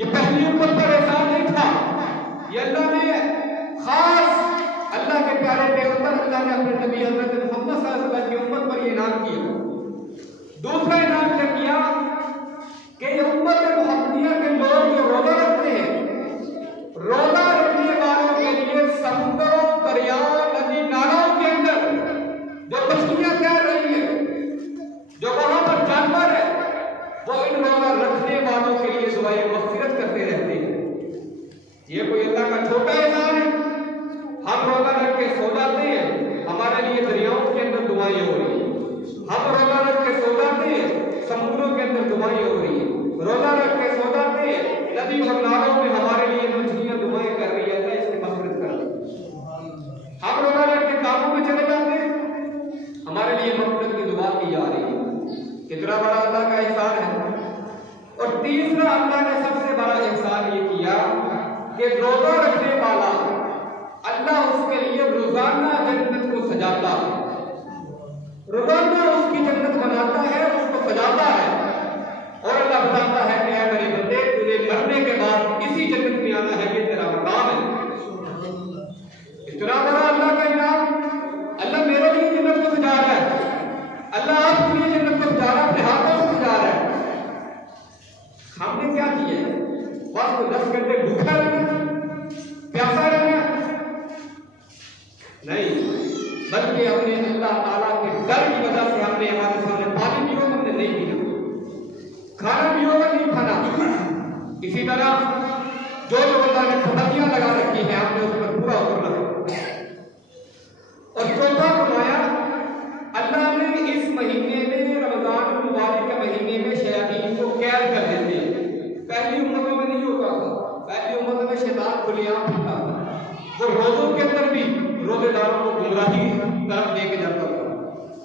ये पहली उम्मत पर एहसान नहीं था, ये अल्लाह ने खास अल्लाह के प्यारे पैगंबर अल्लाह ने अपने नबी हज़रत मोहम्मद सल्लल्लाहु अलैहि वसल्लम की उम्मत पर ये इनाम किया। दूसरा इनाम क्या किया कि ये उम्मत मुहम्मदिया के लोग जो रोजा रखते हैं, रोजा रखने वालों के लिए समुद्रों, दरियाओं, नदी नालों के अंदर जो मछलियां तैर रही है, जो वहां पर जानवर है, वो इन रोजा रखने वालों के लिए दुआए मग़फ़िरत करते रहते हैं। ये कोई अल्लाह का छोटा एहसान है? हम रोजा रख के सो जाते हैं, हमारे लिए दरियाओं के अंदर दुआएं हो रही है। हम रोजा रख के सो जाते हैं, समुद्रों के अंदर दुआएं हो रही है। रोजा रख के सो जाते हैं, नदी और नालों में हमारे लिए मछलियां दुआएं कर रही है, इसकी मग़फ़िरत कर रही है। हम रोजा रख के कामों में चले जाते हैं, हमारे लिए मग़फ़िरत की दुआ की जा रही है। कितना बड़ा अल्लाह का एहसान है। और तीसरा अल्लाह ने सबसे बड़ा एहसान ये किया कि रोजा रखने वाला अल्लाह उसके लिए रोजाना जन्नत को सजाता है, रोजाना उसकी जन्नत बनाता है, उसको सजाता है। और अल्लाह बताता है कि ऐ मेरे बंदे, तुझे मरने के बाद इसी जन्नत में आना है, ये तेरा मकाम है। इतना बड़ा अल्लाह का इनाम। अल्लाह मेरे लिए जन्नत को सजा रहा है, अल्लाह आपके लिए जन्नत को सजा रहा है, अपने हाथों से सजा रहा है। हमने क्या किया है? बस तो 10 घंटे भूखा रहना, प्यासा रहना नहीं, बल्कि हमने अल्लाह ताला के डर की वजह से हमने हमारे सामने पानी पियो, हमने नहीं पीना, खाना पियो, नहीं खाना। इसी तरह जो अल्लाह ने पाबंदियां लगा रखी है, हमने उस पर पूरा उतरना। और चौथा फरमाया अल्लाह ने इस महीने में, रमजान मुबारक के महीने में शैतान को कैद कर देते हैं। पहली उम्मतों में नहीं होता था, पहली उम्मतों में शैतान खुलेआम होता था, वो रोजों के अंदर भी रोजेदारों को गुमराही तरफ लेके जाता था।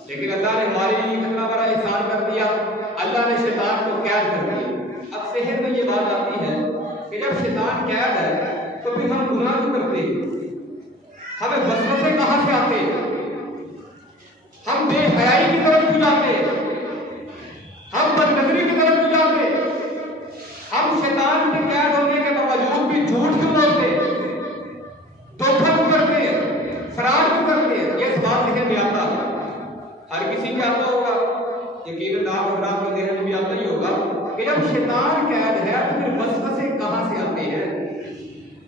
लेकिन अल्लाह ने हमारे लिए कितना बड़ा एहसान कर दिया, अल्लाह ने शैतान को कैद कर दिया। अब सेहत में ये बात आती है कि जब शैतान कैद है तो फिर हम गुनाह क्यों करते हैं? हमें वसवसे कहां से आते हैं? हम बेहयाई की तरफ क्यों जाते हैं? हम बदनजरी की तरफ क्यों जाते हैं? हम शैतान के कैद होने के बावजूद भी झूठ क्यों बोलते हैं, धोखा क्यों करते हैं, फरार क्यों करते हैं? ये सवाल लिखे में आता है, हर किसी के आता होगा, यकीनन आप और आप के देह में भी आता ही होगा कि जब शैतान कैद है तो फिर वसवसे कहां से आते हैं?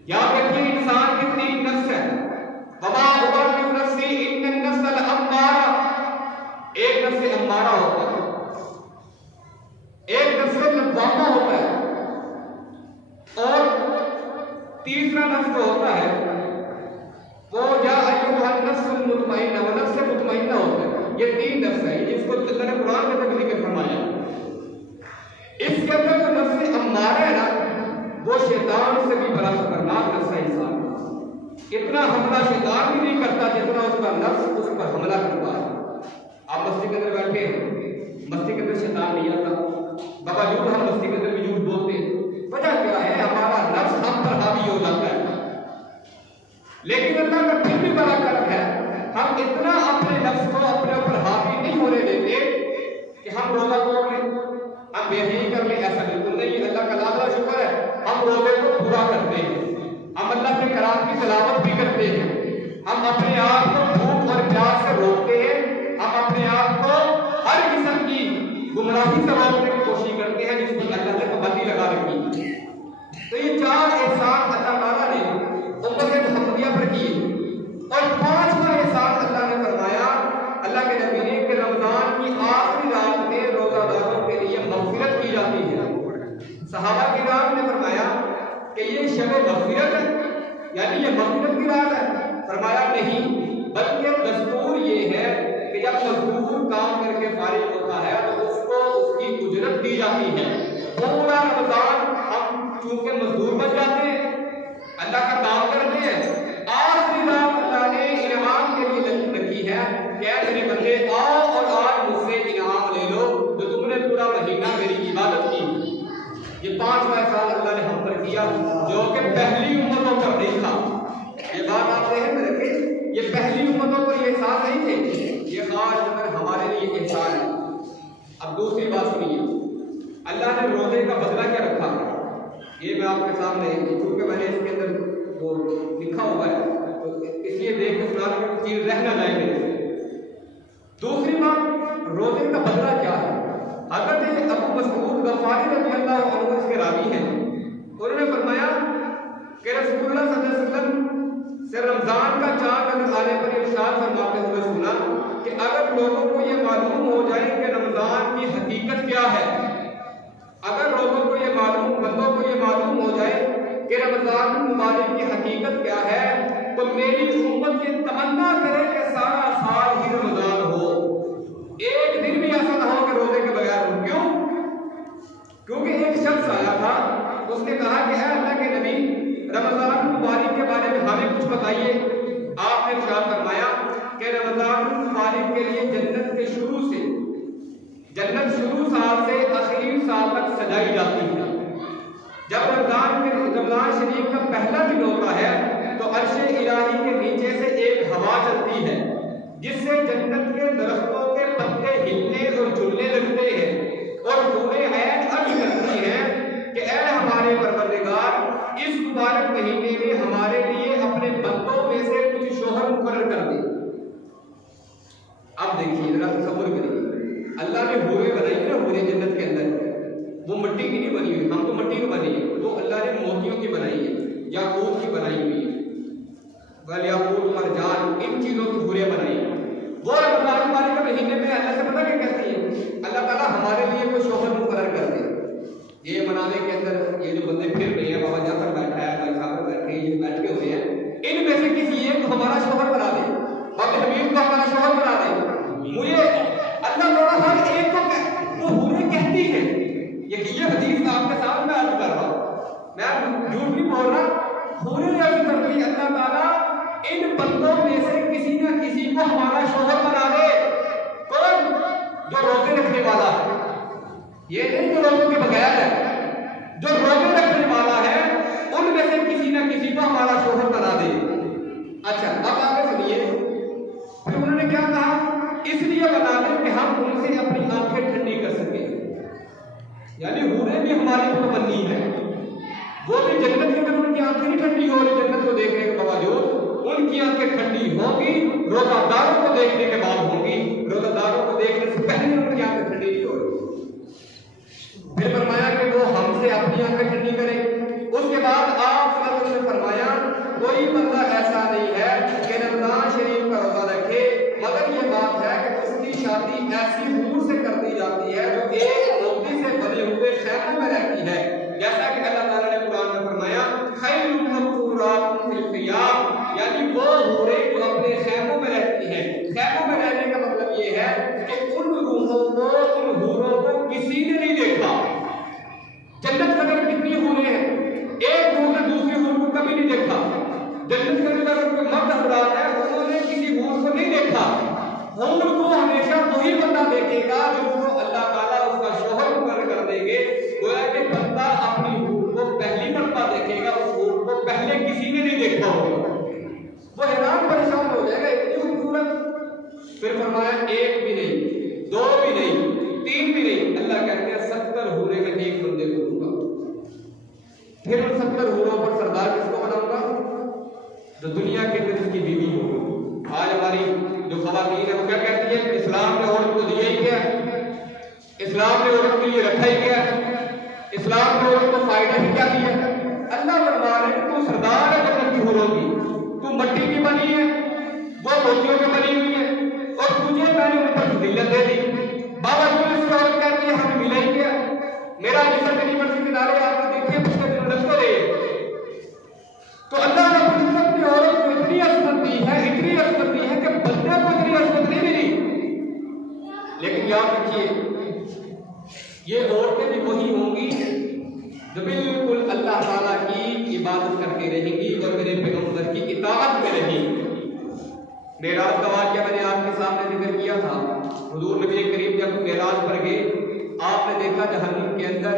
याद रखिए, इंसान की 3 नफ्स है। वमा उबर्रिउ नफ्सी इन्नन नफ्सल अम्मारा, एक नफ्स अम्मारा होता है, एक नफ्स लव्वामा होता है, और तीसरा नफ्स जो होता है वो या अय्युहन नफ्सुल मुतमइन्ना व नफ्स मुतमइन्ना होता है। ये 3 नफ्स है, जिसको अल्लाह ने कुरान में तक जिक्र फरमाया। इसके अंदर जो नफ्स अम्मारा है ना, वो शैतान से भी बड़ा खतरनाक नफ्स है इंसान। इतना हमला शैतान भी नहीं करता जितना उसका नफ्स उस पर हमला करता है। आप मस्जिद के अंदर बैठे हैं, मस्जिद के अंदर शैतान नहीं आता, बावजूद हम मस्जिद के अंदर भी झूठ बोलते हैं। वजह क्या है? हमारा नफ्स हम पर हावी हो जाता है। लेकिन अल्लाह का फिर भी बड़ा करम है, हम इतना अपने नफ्स को अपने ऊपर हावी नहीं होने देते कि हम रोजा तोड़ लें, हम बेहयाई कर लें। ऐसा बिल्कुल नहीं। अल्लाह का लाख शुक्र है, हम रोजे को पूरा करते हैं, हम अल्लाह के कलाम की तिलावत भी करते हैं, हम अपने आप को भूख और प्यास से रोकते हैं, हम अपने आप को हर किस्म की गुमराही से रोकने की कोशिश करते हैं जिसकी अल्लाह ने पाबंदी लगा रखी है। तो ये 4 एहसान अल्लाह ताला ने उम्मत मुहम्मदिया पर किए। और 5वां एहसान अल्लाह ने फरमाया, अल्लाह के नबी ने, कि रमजान की आखिरी रात में रोजादारों के लिए मग़फ़िरत की जाती है। सहाबा किराम ने फरमाया कि ये शब मग़फ़िरत है, यानी ये मग़फ़िरत की रात है? फरमाया नहीं, बल्कि दस्तूर ये है कि जब मजदूर काम करके फारिग होता है तो उसको उसकी उजरत दी जाती है। पूरा रमजान हम चूंकि मजदूर बन जाते हैं, अल्लाह का काम करते हैं, आखिरी रात अल्लाह ने इनाम के लिए रखी है कि मेरे बंदे आओ और आज मुझसे इनाम ले लो जो तुमने पूरा महीना मेरी इबादत की। ये 5वां एहसान अल्लाह ने हम पर किया जो कि पहली उम्मतों पर नहीं था। ये बात आप ज़हन में रखें, ये पहली उम्मतों पर ये एहसान नहीं थे, ये खास हमारे लिए एहसान है। अब दूसरी बात सुनिए, अल्लाह ने रोजे का बदला क्या रखा? ये मैं आपके सामने, क्योंकि मैंने इसके अंदर वो लिखा हुआ है, तो इसलिए देख के सुना रहा चीज रह ना जाए मेरे से। दूसरी बात, रोजे का बदला क्या है? हज़रत अबू मसऊद गफ़ारी रज़ी अल्लाह अन्हु इसके रावी हैं, उन्होंने फरमाया कि रसूलुल्लाह सल्लल्लाहु अलैहि वसल्लम से रमजान का चांद अगर आने पर इरशाद फरमाते हुए सुना कि अगर लोगों को ये मालूम हो जाए कि रमजान की हकीकत क्या है, अगर लोगों को ये मालूम, बंदों को ये मालूम हो जाए कि रमजान मुबारक की हकीकत क्या है, तो मेरी उम्मत ये तमन्ना करे कि सारा साल ही रमजान हो, एक दिन भी ऐसा ना हो कि रोजे के बगैर हो। क्यों? क्योंकि एक शख्स आया था, उसने कहा कि अल्लाह के नबी, रमजान मुबारक के बारे में हमें कुछ बताइए। आपने इरशाद फरमाया कि रमजान मुबारक के लिए जन्नत के शुरू से, जन्नत शुरू साल से आखिरी साल तक सजाई जाती है। जब रमजान शरीफ का पहला दिन होता है तो अर्शे इलाही के नीचे से एक हवा चलती है जिससे जन्नत के दरख्तों के पत्ते हिलने और झूलने लगते हैं और पूरे हैं अर्ज करती हैं कि ऐ हमारे परवरदिगार, इस मुबारक महीने में हमारे लिए अपने बंदों में से कुछ शोहर मुकर्रर कर दे। अब देखिए जरा तसव्वुर करिए, अल्लाह ने हूरें बनाई ना, हूरें जन्नत के अंदर, वो मिट्टी की नहीं बनी हुई, हम तो मिट्टी की बनी है, वो अल्लाह ने मोतियों की बनाई है, याकूत की बनाई हुई है, वल याकूत मरजान, इन चीजों की हूरें बनाई है। वो रमजान मुबारक के महीने में अल्लाह से पता क्या कहती है? अल्लाह ताला हमारे लिए कोई शोहर मुकर्रर कर दे। ये मनाने के अंदर ये जो बंदे फिर रहे हैं, बाबा जाफर बैठा है, भाई साहब बैठे हैं, ये बैठे हुए हैं, इनमें से किसी एक को हमारा शोहर बना दे, बाबा हबीब को हमारा शोहर बना दे। मुझे अल्लाह ताला हर एक को वो हूरें कहती है। ये हदीस आपके सामने अर्ज कर रहा हूं, मैं झूठ नहीं बोल रहा, हूरें अर्ज कर रही अल्लाह ताला इन बंदों में से किसी ना किसी को हमारा शोहर बना दे। कौन? जो रोजे रखने वाला है, ये नहीं जो रोजों के बगैर है, जो रोजे रखने वाला है उनमें से किसी ना किसी को हमारा शोहर बना दे। अच्छा, अब आगे सुनिए, फिर उन्होंने क्या कहा? इसलिए बना दे कि हम उनसे अपनी आंखें ठंडी कर सके। यानी हूरें भी हमारी मुतमन्नी है, वो भी जन्नत के अंदर उनकी आंखें नहीं ठंडी हो रही जन्नत को देखने के बावजूद, उनकी आंखें ठंडी होगी, रोजादारों को देखने के बाद होंगी, रोजादारों को देखने से पहले उनकी आंखें ठंडी नहीं हो रही। फिर फरमाया कि वो हमसे अपनी आंखें ठंडी करें। उसके बाद आप ने फरमाया कोई बंदा ऐसा नहीं है कि रमजान शरीफ का रोजा रखे, मगर ये बात है कि उसकी शादी ऐसी हूर से कर दी जाती है जो एक मोती से बने हुए खैमों में रहती है, जैसा कि अल्लाह ताला ने कुरान में फरमाया खैरुम मक़सूरातुन फिल क़ियाम, यानी वो हूरें जो अपने खैमों में रहती हैं। खैमों में रहने का मतलब ये है कि उन रूहों को, उन हूरों को किसी ने नहीं देखा। जन्नत के अंदर कितनी हूरें हैं, एक हूर ने दूसरी हूर को कभी नहीं देखा। जन्नत के अंदर कोई मर्द हजरात है, उन्होंने किसी हूर को नहीं देखा। हूर को हमेशा वही बंदा देखेगा जिसको अल्लाह ताला उसका शोहर मुकर्रर कर देंगे। गोया कि बंदा अपनी हूर को पहली मर्तबा देखेगा, उस हूर को पहले किसी ने नहीं देखा होगा, वो हैरान परेशान हो जाएगा, इतनी खूबसूरत। फिर फरमाया एक भी नहीं, दो भी नहीं, तीन भी नहीं, अल्लाह कहते हैं 70 हूरें में एक बंदे को दूंगा। फिर उन 70 हूरों पर सरदार किसको बनाऊंगा? जो दुनिया के अंदर उसकी बीवी होगी। आज हमारी जो खवातीन है वो क्या कहती है? इस्लाम ने औरत को दिया ही क्या? इस्लाम ने औरत के लिए रखा ही क्या? इस्लाम ने औरत को फायदा ही क्या दिया? अल्लाह फरमा रहे हैं तू सरदार है जन्नत की हूरों की, तू मिट्टी की बनी है, वो मोतियों की बनी हुई है, और तुझे मैंने उन पर फजीलत दे दी। बाबा जी इसकी औरत कहती है हमें मिला ही क्या? मेरा जिसम मेरी मर्जी के नारे आपने देखिए पिछले दिन लगते रहे। तो अल्लाह ने अपनी औरत को इतनी असमत दी है, इतनी असमत दी है कि बंदे को इतनी असमत नहीं मिली। लेकिन याद रखिए ये औरतें भी वही होंगी जो बिल्कुल अल्लाह ताला की इबादत करके रहेंगी और मेरे पैगंबर की इताअत में रहेंगी। मेराज का वाक़या मैंने आपके सामने जिक्र किया था। हुजूर नबी करीम जब मेराज पर गए, आपने देखा जहन्नम के अंदर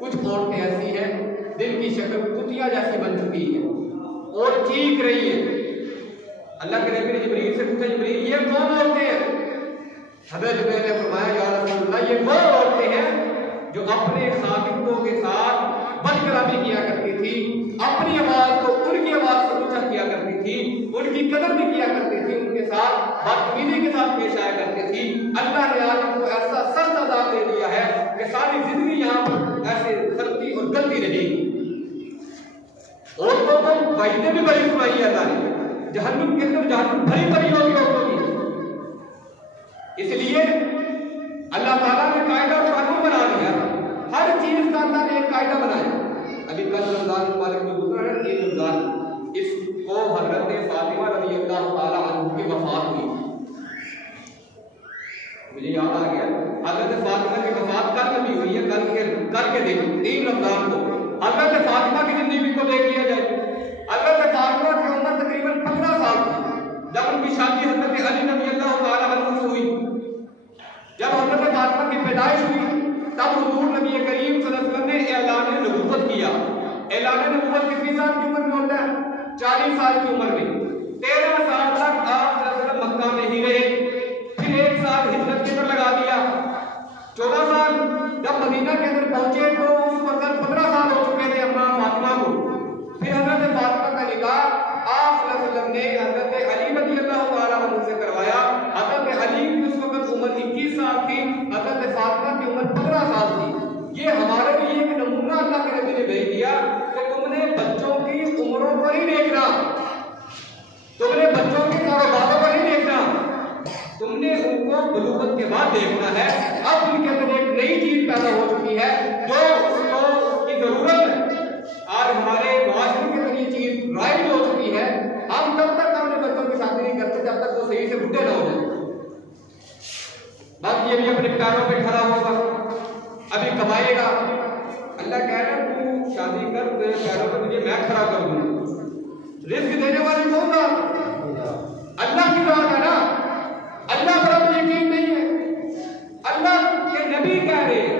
कुछ औरतें ऐसी हैं दिल की शक्ल कुतिया जैसी बन चुकी है और चीख रही है। अल्लाह के नबी ने जिब्रील से पूछा, जिब्रील ये कौन औरतें हैं? हज़रत जिब्रील ने फरमाया या रसूल अल्लाह, ये वो औरतें हैं जो अपने खामिदों के साथ बदकलामी किया करती थी, अपनी आवाज को उनकी आवाज बहादुरी के साथ पेश आया करती थी। अल्लाह ने आज उनको ऐसा सख्त अज़ाब दे दिया है कि सारी जिंदगी यहाँ पर ऐसे सख्ती और गलती रहेगी। औरतों को वहीदें भी बड़ी सुनाई है अल्लाह ने, जहन्नुम के अंदर जहन्नुम भरी भरी होगी औरतों की। इसलिए अल्लाह ताला ने कायदा और कानून बना दिया, हर चीज का अल्लाह ने एक कायदा बनाया। अभी कल रमजान मुबारक में गुजरा है 3 रमजान, इसको हजरत फातिमा रज़ी अल्लाह ताला अन्हा की वफात हुई। मुझे याद आ गया, हजरत फातिमा की वफात कल भी हुई है, कल के दिन 3 रमजान को हजरत फातिमा की जिंदगी को देख लिया जाए। हजरत फातिमा की उम्र तकरीबन 15 साल थी जब उनकी शादी हजरत अली रज़ी अल्लाह ताला अन्हु से हुई। जब हजरत फातिमा की पैदाइश हुई तब हुजूर नबी करीम सल्लल्लाहु अलैहि वसल्लम ने ऐलान नबूवत किया। ऐलान नबूवत कितनी साल की उम्र में होता है? 40 साल की उम्र में। 13 साल तक आप सल्लल्लाहु अलैहि वसल्लम मक्का में ही रहे, फिर 1 साल हिजरत के अंदर लगा दिया। 14 साल जब मदीना के अंदर पहुंचे तो उस वक्त 15 साल हो चुके थे अम्मा फातिमा को। फिर हजरत फातिमा का निकाह आप सल्लल्लाहु अलैहि वसल्लम ने हजरत अली रज़ी अल्लाह ताला अन्हु से करवाया। हजरत अली की उस वक्त उम्र 21 साल थी, हजरत फातिमा की उम्र 15 साल थी। ये हमारे लिए एक नमूना अल्लाह के नबी ने भेज दिया कि तुमने बच्चों की उम्रों को नहीं देखना, तुमने बच्चों के कारोबारों को नहीं देखना, तुमने उनको बुलूगत के बाद देखना है। अब उनके अंदर एक नई चीज पैदा हो चुकी है जो उसको उसकी जरूरत है। आज हमारे मुआशरे के अंदर ये चीज राइज हो चुकी है। हम तब तक अपने बच्चों की शादी नहीं करते जब तक वो सही से बुढ़े ना हो जाए। बाकी ये भी अपने पैरों पे खड़ा होगा, अभी कमाएगा। अल्लाह कह रहा है तू शादी कर, तेरे पैरों पे तुझे मैं खड़ा कर दूंगा। रिस्क देने वाले कौन था? अल्लाह की बात है ना। अल्लाह पर अब यकीन नहीं है। अल्लाह के नबी कह रहे हैं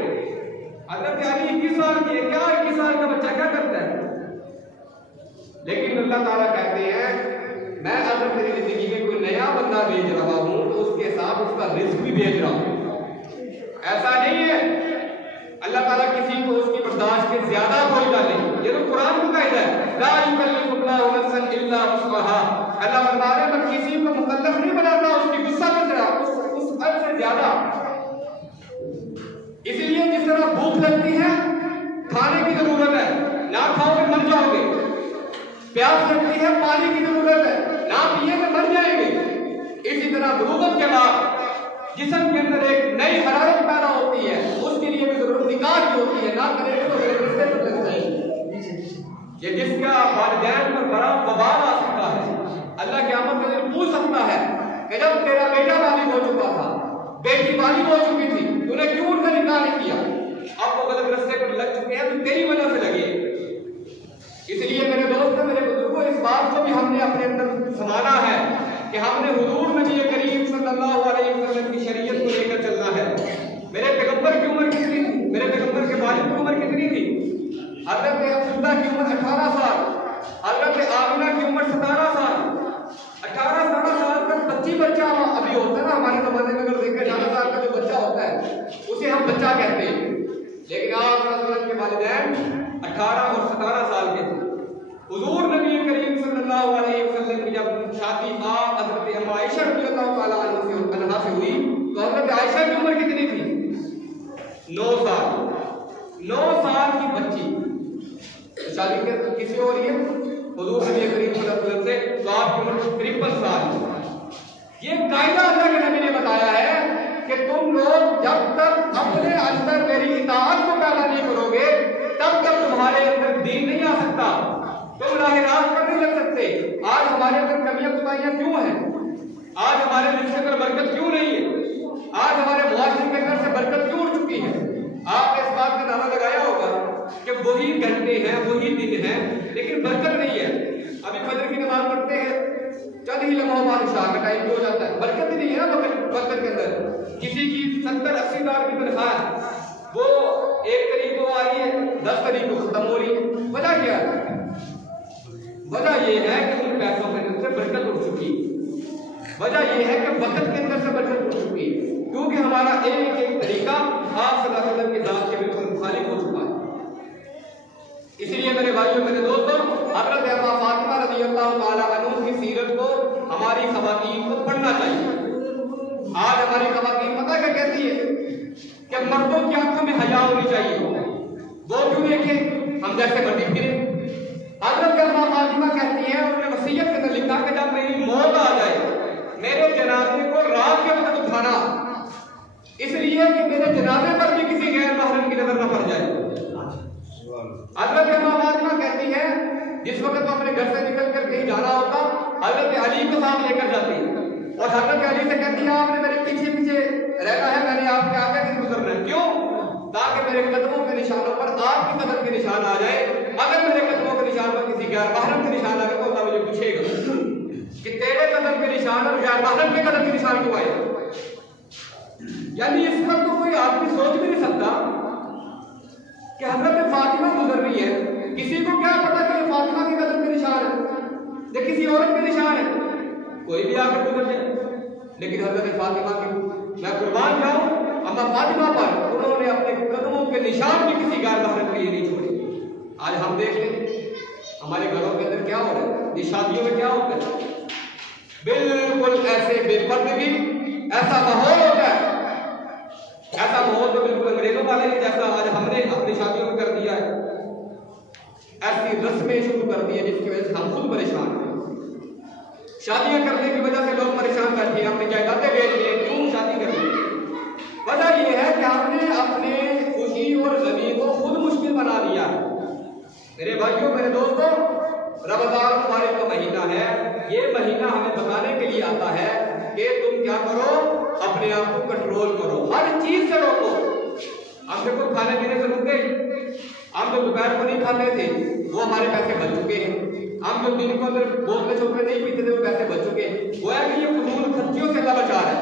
हजरत अली 21 साल की है, क्या 21 साल का बच्चा क्या करता है? लेकिन अल्लाह ताला कहते हैं मैं अगर तेरी जिंदगी में कोई नया बंदा भेज रहा हूं तो उसके साथ उसका रिस्क भी भेज रहा हूं। ऐसा नहीं है अल्लाह ताला किसी को उसकी बर्दाश्त के ज्यादा बोल डाले। ये तो कुरान का कायदा है, ला युकल्लिफुल्लाहु नफ्सन इल्ला वुसअहा। अल्लाह फरमाता है मैं किसी को मुकल्लफ नहीं बनाता उसकी गुस्सा में जरा उस हद से ज्यादा। इसलिए जिस तरह भूख लगती है, खाने की जरूरत है, ना खाओगे मर जाओगे। प्यास लगती है, पानी की जरूरत है, ना पिएंगे मर जाएंगे। इसी तरह बुलूगत के बाद जिस्म के अंदर एक नई हरारत पैदा होती है, उसके लिए भी जरूरत निकाह की होती है। ना करेंगे तो रिश्ते पर लग जाएंगे। ये जिसका वालिदैन पर बड़ा वबाल आ सकता है। अल्लाह क़यामत के दिन पूछ सकता है कि जब तेरा बेटा बालिग हो चुका था, बेटी बालिग हो चुकी थी, तूने क्यों उनका निकाह नहीं किया? अब वो गलत रास्ते पर लग चुके हैं तो तेरी वजह से लगे। इसलिए मेरे दोस्तों, मेरे बुजुर्गों, इस बात को भी हमने अपने अंदर समाना है कि हमने हुजूर नबी करीम सल्लल्लाहु अलैहि वसल्लम की शरीयत को लेकर चलना है। मेरे पैगंबर की उम्र कितनी थी? मेरे पैगंबर के वालिद की उम्र कितनी थी? हजरत अब्दुल्लाह की उम्र 18 साल, हजरत आमिना की उम्र 17 साल। 18-17 साल तक बच्चा अभी होता है ना हमारे जमाने में, अगर देखा 18 साल का जो बच्चा होता है उसे हम बच्चा कहते हैं। लेकिन आप के वालिदैन 18 और 17 साल के थे। हुजूर नबी करीम सल्लल्लाहु अलैहि वसल्लम की जब शादी हजरत अम्मा आयशा रज़ियल्लाहु ताला अन्हा से हुई तो हजरत आयशा की उम्र कितनी थी? 9 साल। 9 साल की बच्ची शादी किसी और ही हुजूर नबी करीम सल्लल्लाहु अलैहि वसल्लम से, तो आपकी उम्र 53 साल। ये कायदा अल्लाह के नबी ने बताया है कि तुम लोग जब तक अपने अंदर मेरी इताअत को पैदा नहीं करोगे तब तक तुम्हारे अंदर दीन नहीं आ सकता, तुम राह रास्त पर नहीं लग सकते। आज हमारे अंदर कमियां कुताहियां क्यों हैं? आज हमारे रिश्ते पर बरकत क्यों नहीं है? आज हमारे मुआशरे के अंदर से बरकत क्यों उड़ चुकी है? आपने इस बात का अंदाजा लगाया होगा कि वही घंटे हैं, वही दिन है, लेकिन बरकत नहीं है। अभी फजर की नमाज पढ़ते हैं, चंद ही लम्हों बाद इशा का टाइम हो जाता है, बरकत ही नहीं है ना बरकत के अंदर। किसी की 70-80 हज़ार की तनख्वाह है, वो 1 तारीख को आ रही है, 10 तारीख को खत्म हो रही है। वजह क्या है? वजह ये है कि उन पैसों के अंदर से बरकत उठ चुकी है। वजह ये है कि वक्त के अंदर से बरकत उठ चुकी है, क्योंकि हमारा एक तरीका आप सल्लल्लाहु अलैहि वसल्लम की जात के बिल्कुल मुखालिफ हो चुका है। इसलिए मेरे भाइयों, मेरे दोस्तों, हज़रत अम्मा फातिमा रज़ियल्लाहु ताला अन्हा की सीरत को हमारी ख़वातीन को पढ़ना चाहिए। आज हमारी ख़वातीन पता क्या कहती है कि मर्दों की आंखों में हया होनी चाहिए, वो क्यों देखें हम जैसे मर्दी फिरे। हज़रत अम्मा फातिमा कहती है, उन्होंने वसीयत के अंदर लिखा कि जब मेरी मौत आ जाए मेरे जनाजे को रात के वक्त उठाना, इसलिए कि मेरे जनाजे पर भी किसी गैर महरम की नजर न पड़ जाए। हज़रत अम्मा फातिमा कहती है जिस वक्त वो अपने घर से निकल कर कहीं जाना होता हज़रत अली को साथ लेकर जाती और हज़रत अली से कहती है आपने मेरे पीछे पीछे रहना है, मैंने आपके आगे नहीं गुजरना है। क्यों? ताकि मेरे कदमों के निशानों पर आपकी कदम के निशान आ जाए। अगर मेरे कदमों के निशान पर किसी गैर महरम के निशान आ गए तो अल्लाह मुझे पूछेगा कि तेरे कदम के निशान और गैर महरम के कदम के निशान क्यों आए। यानी इस पर तो कोई आदमी सोच भी नहीं सकता कि हज़रत फातिमा गुजर रही है, किसी को क्या पता कि ये फातिमा के कदम के निशान है या किसी औरत के निशान है, कोई भी आकर गुजर जाए। लेकिन हज़रत फातिमा की मैं कुर्बान जाऊं अम्मा फातिमा पर, उन्होंने अपने कदमों के निशान भी किसी गैर महरम के लिए नहीं छोड़े। आज हम देख लें हमारे घरों के अंदर क्या हो रहा है, ये शादियों में क्या होता है, बिल्कुल ऐसे बेपर्दगी, ऐसा माहौल होता है, ऐसा माहौल तो बिल्कुल अंग्रेजों वाले ही जैसा आज हमने अपनी शादियों में कर दिया है। ऐसी रस्में शुरू कर दी है जिसकी वजह से हम खुद परेशान हैं। शादियां करने की वजह से लोग परेशान बैठे, हमने जायदादें बेच ली, क्यों शादी कर ली? वजह यह है कि हमने अपने खुशी और गमी को खुद मुश्किल बना दिया। मेरे भाइयों मेरे दोस्तों, रमज़ान मुबारक का महीना है, ये महीना हमें बताने के लिए आता है कि तुम क्या करो, अपने आप को कंट्रोल करो, हर चीज से रोको। हम देखो खाने पीने से रुक गए, हम जो दोपहर को नहीं खाते थे वो हमारे पैसे बच चुके हैं, हम जो दिन को अंदर बोतलें छोकरे नहीं पीते थे वो पैसे बच चुके हैं। वो है कि ये फजूल खर्चियों से अल्लाह बचा रहा है।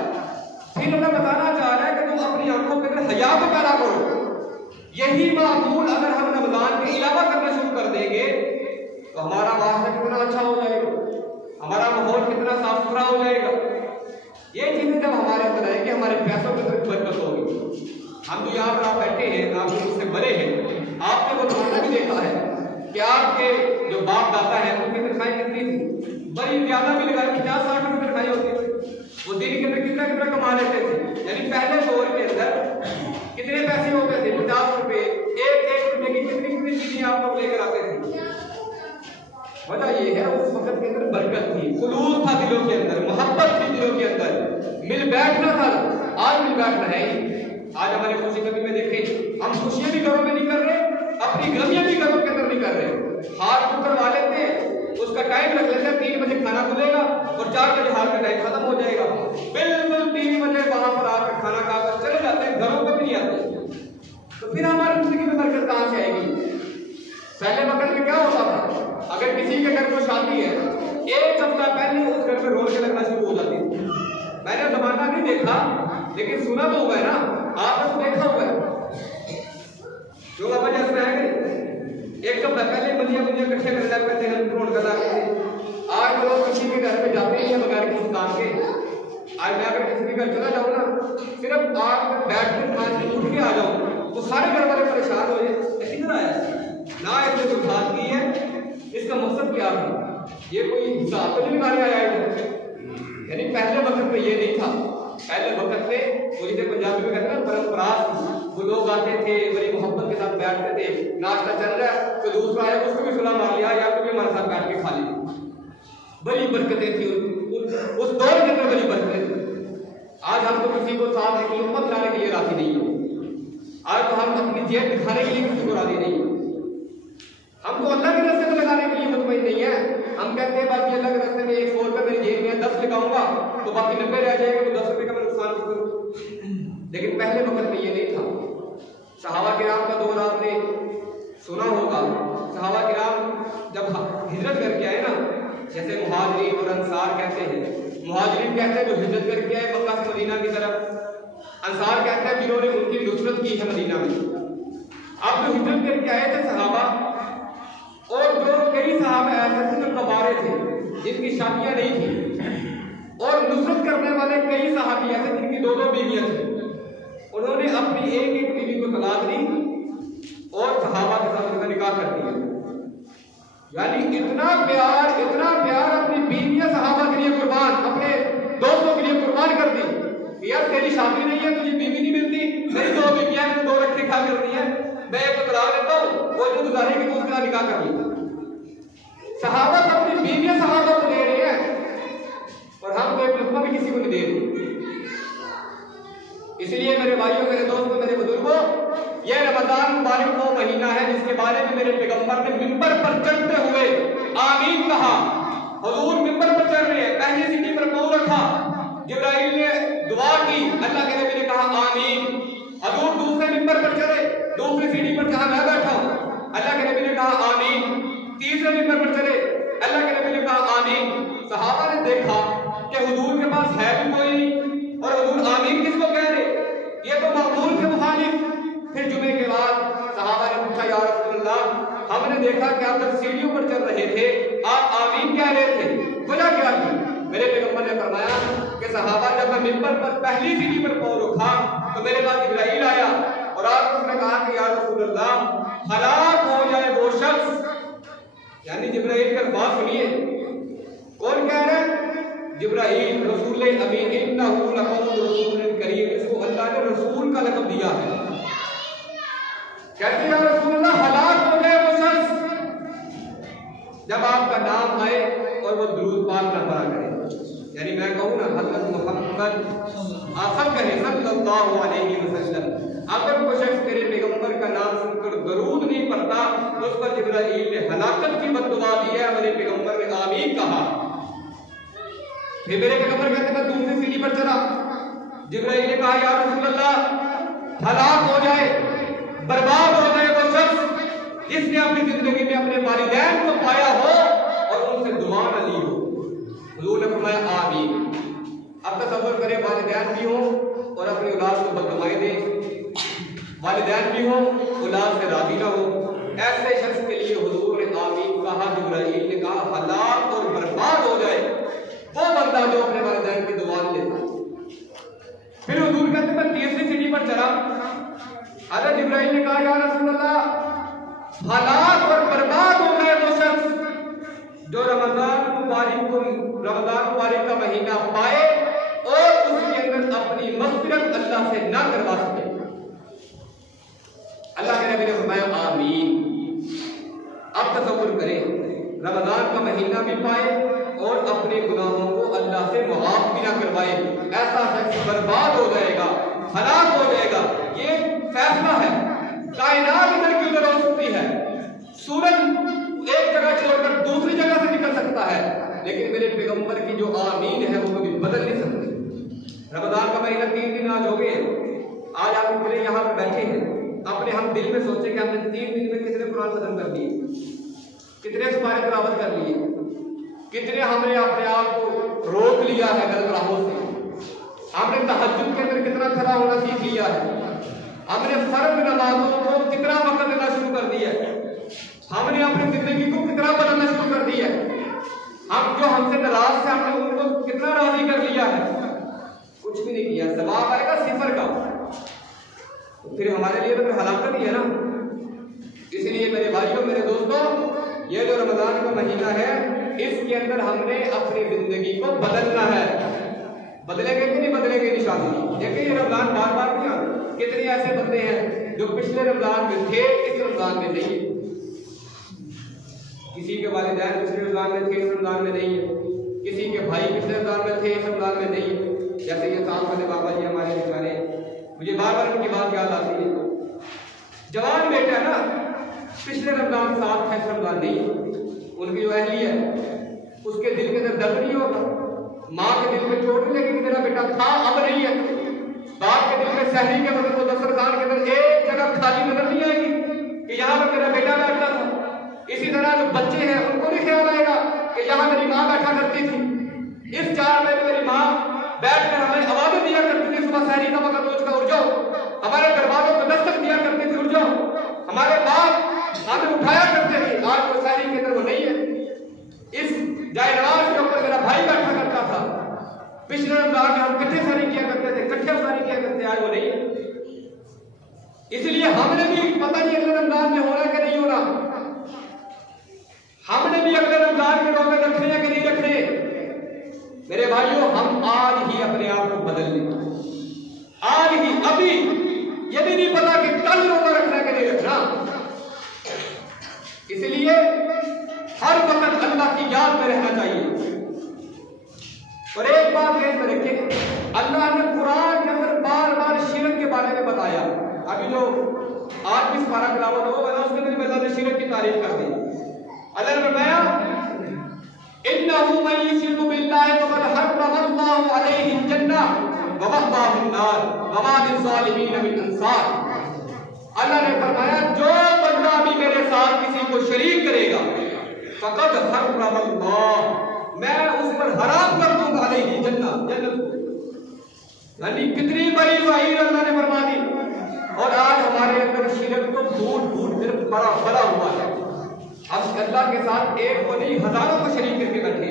फिर अल्लाह बताना चाह रहा है कि तुम अपनी आंखों के अंदर हया को पैदा करो। यही मामूल अगर हम रमजान के अलावा करना शुरू कर देंगे तो हमारा वास्ता कितना अच्छा हो जाएगा, हमारा माहौल कितना साफ सुथरा हो जाएगा। ये चीजें जब हमारे अंदर आएंगे हमारे पैसों के अंदर बरकत होगी। हम तो यहाँ पर आप बैठे हैं, आप मुझसे बड़े हैं, आपने वो जमाना भी देखा है कि आपके जो बाप दादा है उनकी तनख्वाही कितनी थी, बड़ी ज्यादा भी लगाई, 50-60 रुपए तनख्वाही होती थी, वो दिन के अंदर कितना कितना कमा लेते थे। यानी पहले दौर के अंदर कितने पैसे होते थे, 50 रुपए, एक रुपए की कितनी कितनी चीजें आप लोग लेकर आते थे। वजह ये है उस वक्त के अंदर बरकत थी, खुलूस था दिलों के अंदर, मोहब्बत थी दिलों के अंदर, मिल बैठना था। आज मिल बैठना है, आज हमारे खुशी कभी में देखें हम खुशियां भी घरों में नहीं कर रहे, अपनी गमियां भी घरों के अंदर नहीं कर रहे। हाथ करवा लेते हैं, उसका टाइम रख लेते हैं, 3 बजे खाना खुलेगा और 4 बजे हाथ का टाइम खत्म हो जाएगा। बिल्कुल 3 बजे वहां पर आकर खाना खाकर चले जाते हैं, घरों पर भी नहीं आते। तो फिर हमारी जिंदगी में बरकत कहां से आएगी? पहले वक्त में क्या होता था, अगर किसी के घर को शादी है, 1 हफ्ता पहले उस घर में रोल के लगना शुरू हो जाती है। मैंने जमाना नहीं देखा लेकिन सुना तो हुआ है ना, आपने तो देखा हुआ है। जो बाबा जैसे है 1 हफ्ता पहले बलिया इकट्ठे कर लिया करते हैं, रोड कर रहे थे। आज लोग किसी के घर पे जाते ही हैं बगैर किसी काम के। आज मैं अगर किसी के घर चला जाऊँ ना, सिर्फ आप बैठ कर खाने उठ के आ जाऊँ तो सारे घर वाले परेशान हो जाए, किधर आया ना, इसने कोई बात की है, इसका मकसद क्या था, ये कोई हिसाब तो नहीं लगाने आया है। यानी पहले वक्त में ये नहीं था, पहले वक्त में वो जिसे पंजाबी में कहते हैं परंपरा, वो लोग आते थे बड़ी मोहब्बत के साथ बैठते थे, नाश्ता चल रहा है तो दूसरा आया उसको भी सुना मार लिया या तो भी हमारे साथ बैठ के खा लिया। बड़ी बरकतें थी उस दौर के अंदर, बड़ी बरकतें थी। आज हम तो किसी को साथ एक मोहब्बत लाने के लिए राजी नहीं है, आज तो हम अपनी जेब दिखाने के लिए किसी को राजी नहीं है, हम तो अल्लाह के रास्ते में लगाने के लिए मुतमईन नहीं है। हम कहते हैं बाकी अल्लाह के रास्ते में 100 रुपये मेरी जेब में 10 लगाऊंगा तो बाकी 90 रह जाएगा, तो 10 रुपये का मैं नुकसान क्यों करूं। लेकिन पहले वक्त में ये नहीं था। सहाबा किराम का दौर आपने सुना होगा, सहाबा किराम जब हिजरत करके आए ना, जैसे मुहाजिरीन और अंसार कहते हैं, मुहाजिरीन कहते हैं जो हिजरत करके आए मक्का से मदीना की तरफ, अंसार कहते हैं जिन्होंने उनकी नुसरत की है मदीना में। अब जो हिजरत करके आए थे सहाबा, और जो कई साहब ऐसे थे जो कबारे थे जिनकी शादियां नहीं थी, और नुसरत करने वाले कई साहबी ऐसे जिनकी 2-2 बीवियां थी, उन्होंने अपनी एक बीवी को तलाक दी और सहाबा के साथ उनका निकाह कर दिया। यानी इतना प्यार अपनी बीवियां सहाबा के लिए कुर्बान, अपने दोस्तों के लिए कुर्बान कर दी। कि यार तेरी शादी नहीं है, तुझे बीवी नहीं मिलती, मेरी 2 बीवियां हैं, 2 रखे खा करती हैं, मैं एक तो तलाक देता हूँ, वो जो गुजारे कि दूसरा निकाह कर लेता। सहाबा तो अपनी बीवियां सहाबा को दे रही है और हम तो एक लुत्फा भी किसी को नहीं दे रहे। इसलिए मेरे भाइयों, मेरे दोस्तों, मेरे बुजुर्गों, यह रमजान मुबारक वो महीना है जिसके बारे में मेरे पैगंबर ने मिंबर पर चढ़ते हुए आमीन कहा। हुजूर मिंबर पर चढ़ रहे हैं, पहली सीढ़ी पर पांव रखा, जिब्राइल ने दुआ की, अल्लाह के नबी ने कहा आमीन। हुजूर दूसरे मिंबर पर चढ़े, दूसरी सीढ़ी पर जहां मैं बैठा हूं, अल्लाह के नबी ने कहा आमीन। तीसरे मिंबर पर चढ़े, अल्लाह के नबी ने कहा आमीन। सहाबा ने देखा कि हुजूर के पास है भी कोई नहीं और हुजूर आमीन किसको कह रहे, ये तो मामूल के मुखालिफ। फिर जुमे के बाद सहाबा ने पूछा, या रसूलल्लाह, हमने देखा कि आप जब सीढ़ियों पर चल रहे थे आप आमीन कह रहे थे, वजह क्या थी? मेरे पैगंबर ने फरमाया कि सहाबा, जब मैं मिंबर पर पहली सीढ़ी पर पांव रखा तो मेरे पास जिब्राइल आया और आप उसने कहा कि या रसूलल्लाह, हलाक हो जाए वो शख्स, यानी जिब्राइल का बात सुनिए, कौन कह रहा है? जिब्राइल रसूल अमीन, इन्नहु लक़ौलु रसूलिन करीम, इसको अल्लाह ने रसूल का लक़ब दिया है। कहते हैं या रसूलल्लाह, हलाक हो जाए वो शख्स जब आपका नाम आए और वो दुरूद पाक ना पढ़ा करे, यानी मैं कहूँ ना हज़रत मोहम्मद आसम कहे सल्लल्लाहु अलैहि वसल्लम, अगर कोई शख्स मेरे पैगंबर का नाम सुनकर दरूद नहीं पढ़ता तो उस पर जिब्राइल ने हलाकत की बद्दुआ दी है। मेरे पैगंबर ने आमीन कहा। फिर मेरे पैगंबर कहते मैं दूसरी सीढ़ी पर चला, जिब्राइल ने कहा या रसूलल्लाह, हलाक हो जाए, बर्बाद हो जाए वो शख्स जिसने अपनी जिंदगी में अपने वालिदैन को पाया हो और उनसे दुआ न ली हो। हुजूर ने फरमाया आमीन। अब तसव्वुर करें, वालिदैन भी हो और अपनी औलाद को बददुआएं दे, वालिदैन भी हो, औलाद से राजी ना हो, ऐसे शख्स के लिए हुजूर ने आमीन कहा। जिब्राइल ने कहा हलाक और बर्बाद हो जाए वो बंदा जो अपने वालिदैन की दुआ लेता। फिर हुजूर कहते मैं तीसरी सीढ़ी पर चला, हज़रत जिब्राइल ने कहा या रसूलल्लाह, हलाक और बर्बाद हो गए वो शख्स जो रमजान मुबारक का महीना पाए और उसके अंदर अपनी मग़फ़िरत अल्लाह से ना करवा सके। अल्लाह के नबी ने फरमाया आमीन। अब तसव्वुर करें, रमजान का महीना भी पाए और अपने गुनाहों को अल्लाह से मुआफ भी ना करवाए, ऐसा शख्स बर्बाद हो जाएगा, हलाक हो जाएगा। ये फैसला है, कायनात इधर की उधर हो सकती है, सूरज एक जगह छोड़कर दूसरी जगह से निकल सकता है, लेकिन मेरे पैगंबर की जो आमीन है वो कभी बदल नहीं सकती। रमजान का महीना 3 दिन आज हो गए, आज आप इतने यहाँ पर बैठे हैं, अपने हम दिल में सोचे कि हमने 3 दिन में कितने कुरान खत्म कर दिए, कितने सुपारे तिलावत कर लिए, कितने हमने अपने आप को रोक लिया है गलत राहों से, हमने तहज्जुद के अंदर कितना खड़ा होना सीख लिया है, हमने फर्ज नमाजों को कितना वक्त देना शुरू कर दिया है, हमने अपनी जिंदगी को कितना बदलना शुरू कर दिया है, हम जो हमसे नाराज थे हमने उनको कितना राजी कर लिया है, कुछ भी नहीं किया। जवाब आएगा 0 का, तो फिर हमारे लिए तो फिर हलाकत ही है ना। इसलिए मेरे भाइयों, मेरे दोस्तों, ये जो रमजान का महीना है इसके अंदर हमने अपनी जिंदगी को बदलना है। बदलेंगे कि नहीं बदलेंगे इंशाअल्लाह। देखिए ये रमजान बार बार नहीं आता, कितने ऐसे बंदे हैं जो पिछले रमजान में थे इस रमजान में नहीं है, किसी के वालिदैन पिछले रमजान में थे इस रमजान में नहीं है, किसी के भाई पिछले रमजान में थे इस रमजान में नहीं है। जैसे ये काम वाले बाबा जी हमारे बेचारे, मुझे बार बार उनकी बात याद आती है, जवान बेटा है ना, पिछले रमजान साथ है इस रमजान नहीं, उनकी जो अहली है उसके दिल के अंदर दर्द नहीं होगा, माँ के दिल में चोट नहीं लगी मेरा बेटा था अब नहीं है, बाप के दिल में सहरी के मतलब दस्तरखान के अंदर एक जगह खाली नजर नहीं आएगी कि यहाँ पर मेरा बेटा बैठता था। इसी तरह जो बच्चे हैं उनको नहीं ख्याल आएगा कि यहाँ मेरी माँ बैठा करती थी, इस चार में मेरी माँ बैठकर हमें आवाजें दिया करती थी, सुबह सहरी का वक्त रोज का उठ जाओ, हमारे दरवाजों को दस्तक दिया करती थी उठ जाओ, हमारे बाप हमें उठाया करते थे। आज तो सहरी के अंदर वो नहीं है, इस जायदाद के ऊपर मेरा भाई बैठा करता था, पिछले रमजान में हम इकट्ठे सहरी किया करते थे, इकट्ठे सहरी किया करते, आज वो नहीं है। इसलिए हमने भी पता नहीं अगले रमजान में होना कि नहीं होना, हमने भी अगले रमजान के रोजे रखने या कि नहीं रखने। मेरे भाइयों, हम आज ही अपने आप को बदल लें। आज ही अभी ये भी नहीं पता कि कल रोजा रखना कि नहीं रखना। इसलिए हर वक्त अल्लाह की याद में रहना चाहिए। और एक बात ध्यान में रखें, अल्लाह ने कुरान के अंदर बार बार शिरक के बारे में बताया। अभी जो आज की पारा तिलावत होगा ना, उसके अंदर अल्लाह ने शिरक की तारीफ कर दी। अल्लाह ने बताया इन्नहु मन युश्रिक बिल्लाहि फक़द हर्रमल्लाहु अलैहि जन्नह व मअवाहु अन्नार व मा लिज़्ज़ालिमीन मिन अंसार। अल्लाह ने फरमाया जो बंदा भी मेरे साथ किसी को शरीक करेगा फक़द हर्रमल्लाह, मैं उस पर हराम कर दूंगा अलैहि जन्नह, जन्नत। यानी कितनी बड़ी वहीद अल्लाह ने फरमा दी। और आज हमारे अंदर शिरक तो फूट फूट कर भरा हुआ है। अब अल्लाह के साथ एक को नहीं हजारों को शरीक करके बैठे।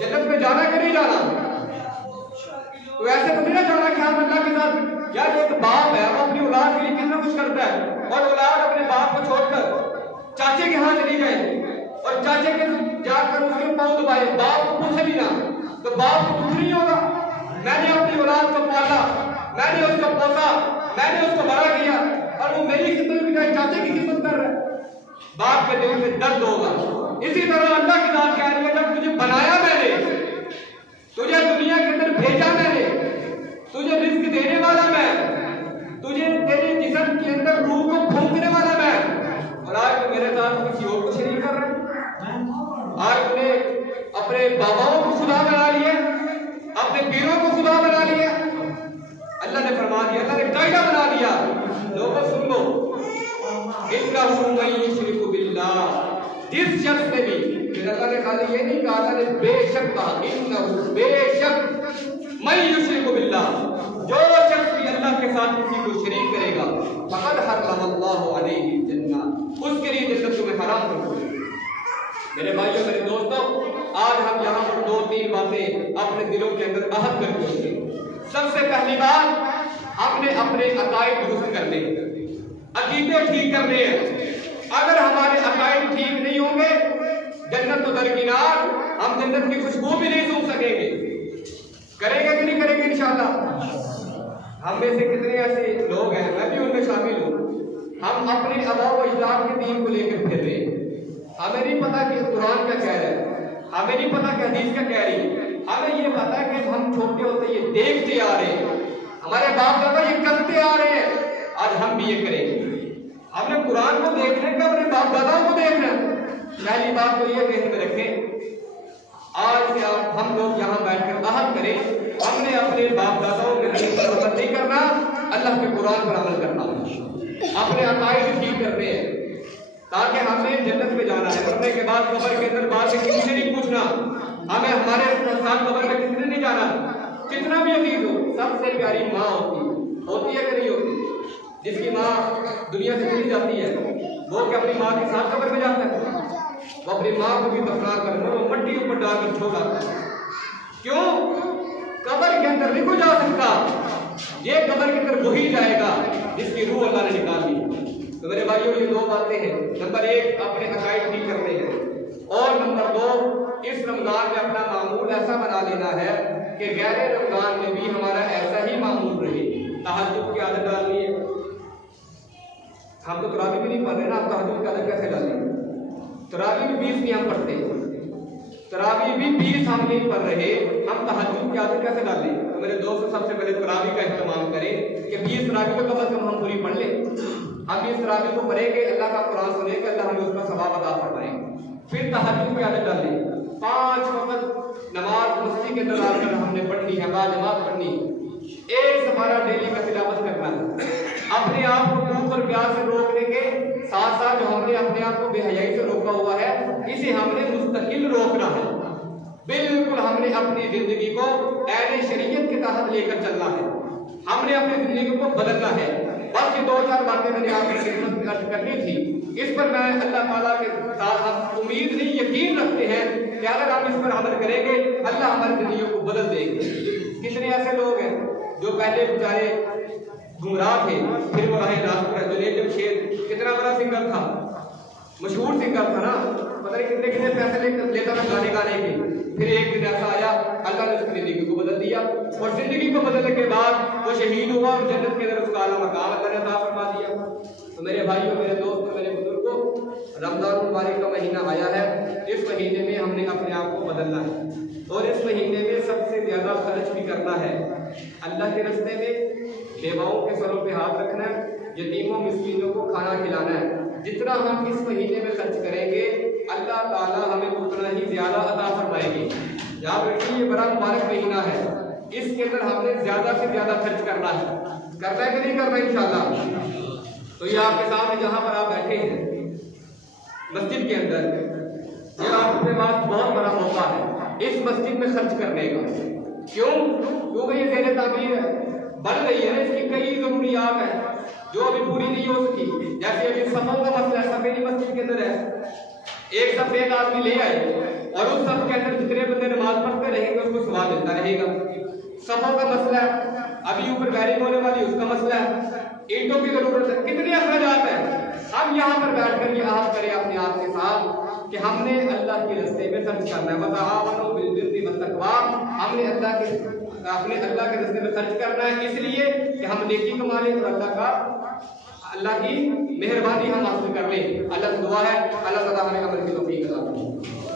जन्नत में जाना कि नहीं जाना? तो ऐसे तो नहीं जाना कि हम अल्लाह के साथ। यार एक बाप है, वो अपनी औलाद के लिए कितना कुछ करता है, और औलाद अपने बाप को छोड़कर चाचे के यहाँ चली जाए और चाचे के जाकर उसके पाँव दबाए, बाप को पूछे भी ना, तो बाप को दुख नहीं होगा? मैंने अपनी औलाद को पाला, मैंने उसको पोसा, मैंने उसको बड़ा किया, और वो मेरी खिदमत की बजाय चाचे की खिदमत कर रहा है। बाप के दिल में दर्द होगा। इसी तरह अल्लाह की बात कह रही है, जब तुझे बनाया मैंने, तुझे दुनिया के अंदर भेजा मैंने, तुझे रिस्क देने वाला मैं, तुझे तेरे जिस्म के अंदर रूह को फूंकने वाला मैं, और आज तो मेरे साथ किसी और को शरीक कर रहा है। आज तूने अपने बाबाओं को खुदा बना लिया, अपने पीरों को खुदा बना लिया। अल्लाह ने फरमा दिया, अल्लाह ने कायदा बना दिया, लोगों सुन लो, इन्नहु मन युश्रिक बिल्लाह, जिस शख्स ने भी, फिर अल्लाह ने खाली ये नहीं कहा, अल्लाह ने बेशक कहा, इन्नहु बेशक मन युश्रिक बिल्लाह, जो शख्स भी अल्लाह के साथ किसी को शरीक करेगा फक़द हर्रमल्लाहु अलैहि जन्नह, उसके लिए जन्नत तुम्हें हराम कर दूंगा। मेरे भाइयों मेरे दोस्तों, आज हम यहाँ पर दो तीन बातें अपने दिलों के अंदर अहद करके रखें। सबसे पहली बात, हमने अपने अकायद दुरुस्त करने, अकीदे ठीक करने हैं। अगर हमारे अकायद ठीक नहीं होंगे, जन्नत तो दरकिनार, हम जन्नत की खुशबू भी नहीं सूंघ सकेंगे। करेंगे कि नहीं करेंगे? इंशाअल्लाह। हम में से कितने ऐसे लोग हैं, मैं भी उनमें शामिल हूँ, हम अपने अबाव व इस्लाम के दीन को लेकर फिर रहे हैं। हमें नहीं पता कि कुरान क्या कह रहा है, हमें नहीं पता कि हदीस क्या कह रही है। हमें ये पता है कि हम छोटे होते ये देखते आ रहे हैं, हमारे बाप दादा ये करते आ रहे हैं, आज हम भी ये करेंगे। हमने कुरान को देखने का अपने बाप दादाओं को देखना। पहली बात तो ये ध्यान में रखें, आज से आप हम लोग यहाँ बैठकर अहद करें, हमने अपने बाप दादाओं के दीन पर अमल नहीं करना, अल्लाह के कुरान पर अमल करना, अपने अकायद ठीक करने हैं, ताकि हमें जन्नत में जाना है। मरने के बाद कब्र के अंदर बात किसी से नहीं पूछना, हमें हमारे साथ कब्र में किसी ने नहीं जाना। कितना भी अजीज हो, सबसे प्यारी माँ होती है कि नहीं होती? जिसकी माँ दुनिया से चली जाती है, वो क्या अपनी माँ के साथ कब्र में जाता है? वो अपनी माँ को भी दफना कर, वो मट्टी ऊपर डालकर छोड़ आता है। क्यों? कब्र के अंदर नहीं कोई जा सकता, ये कब्र के अंदर वही जाएगा जिसकी रूह अल्लाह ने निकाल दी। तो मेरे भाइयों, ये दो बातें हैं। नंबर एक, अपने अकायद ठीक करने हैं, और नंबर दो, इस रमजान में अपना मामूल ऐसा बना लेना है कि गैर रमजान में भी हमारा ऐसा ही मामूल रहे। तहज्जुद की आदत डालनी है। हम तो तरावी भी नहीं पढ़ रहे ना, आप तहज्जुद की आदत कैसे डालेंगे? तरावी भी 20 नहीं हम पढ़ते, तरावी भी 20 हम नहीं पढ़ रहे, हम तहज्जुद की आदत कैसे डालें? तो मेरे दोस्त सबसे पहले तरावी का इस्तेमाल करें कि 20 तरावी तो कम से कम हम पूरी पढ़ लें। हम इस तरावी को पढ़ेंगे, अल्लाह का कुरान सुनेंगे, अल्लाह हमें उसका सवाब अता फरमाएंगे। फिर तहज्जुद की आदत डालें, 5 वक्त नमाज मस्जिद के अंदर आकर हमने पढ़नी है, बाजमात पढ़नी। एक हमारा डेली का तिलावत करना है, अपने आप को भूख और प्यास से रोकने के साथ साथ जो हमने अपने आप को बेहयाई से रोका हुआ है, इसे हमने मुस्तकिल रोकना है। बिल्कुल हमने अपनी जिंदगी को ऐन शरीयत के तहत लेकर चलना है, हमने अपनी जिंदगी को बदलना है। बस ये 2-4 बातें मैंने आपकी खिदमत अर्ज करनी थी। इस पर मैं अल्लाह ताला के साथ हम उम्मीद नहीं यकीन रखते हैं कि अगर हम इस पर अमल करेंगे, अल्लाह हमारी जिंदगी को बदल देंगे। कितने ऐसे लोग हैं जो पहले बेचारे गुमराह थे, फिर वो राह रास्त पर। जुनैद जमशेद कितना बड़ा सिंगर था, मशहूर सिंगर था ना, पता नहीं कितने कितने पैसे लेता था गाने गाने के। फिर एक दिन ऐसा आया, अल्लाह ने उसकी जिंदगी को बदल दिया, और जिंदगी को बदलने के बाद वो शहीद हुआ और जन्नत के अंदर उसका आला मकाम अल्लाह ने अता फरमा दिया। तो मेरे भाइयों, मेरे दोस्तों, मेरे बुजुर्गों, रमजान मुबारक का महीना आया है। इस महीने में हमने अपने आप को बदलना है और इस महीने में सबसे ज्यादा खर्च भी करना है अल्लाह के रास्ते में। बेवाओं के सरों पे हाथ रखना है, यतीमों मिस्कीनों को खाना खिलाना है। जितना हम इस महीने में खर्च करेंगे अल्लाह ताला हमें उतना ही ज्यादा अता फरमाएंगे। याद रखिए, ये बड़ा मुबारक महीना है, इसके अंदर हमने ज्यादा से ज्यादा खर्च करना है कि नहीं करना इंशाल्लाह। तो ये आपके सामने जहां पर आप बैठे हैं मस्जिद के अंदर, ये आपके पास बहुत बड़ा मौका है इस मस्जिद में खर्च करने का। क्यों? क्योंकि ये ज़ेरे तामीर है, बढ़ रही है ना, इसकी कई जरूरियात है जो अभी पूरी नहीं हो सकी। जैसे अभी सफों का मसला है, सफेदी मस्जिद के अंदर है, एक सफेद आदमी ले आए और उस सब के अंदर जितने बंदे नमाज पढ़ते रहेंगे उसको सवाब मिलता रहेगा। सफों का मसला है, अभी ऊपर बैरिंग होने वाली उसका मसला है, ईंटों की जरूरत है, कितने अखराजात हैं। हम यहाँ पर बैठकर ये आहद करें अपने आप के साथ कि हमने अल्लाह के रास्ते में खर्च करना है। वतआवनु बिल बिर्रि वत्तक़वा, हमने अपने अल्लाह के रास्ते में खर्च करना है, इसलिए कि हम नेकी कमा लें और अल्लाह की मेहरबानी हम हासिल कर लें। अल्लाह से दुआ है, अल्लाह ताला हमें अमल की तौफीक अता फरमाए।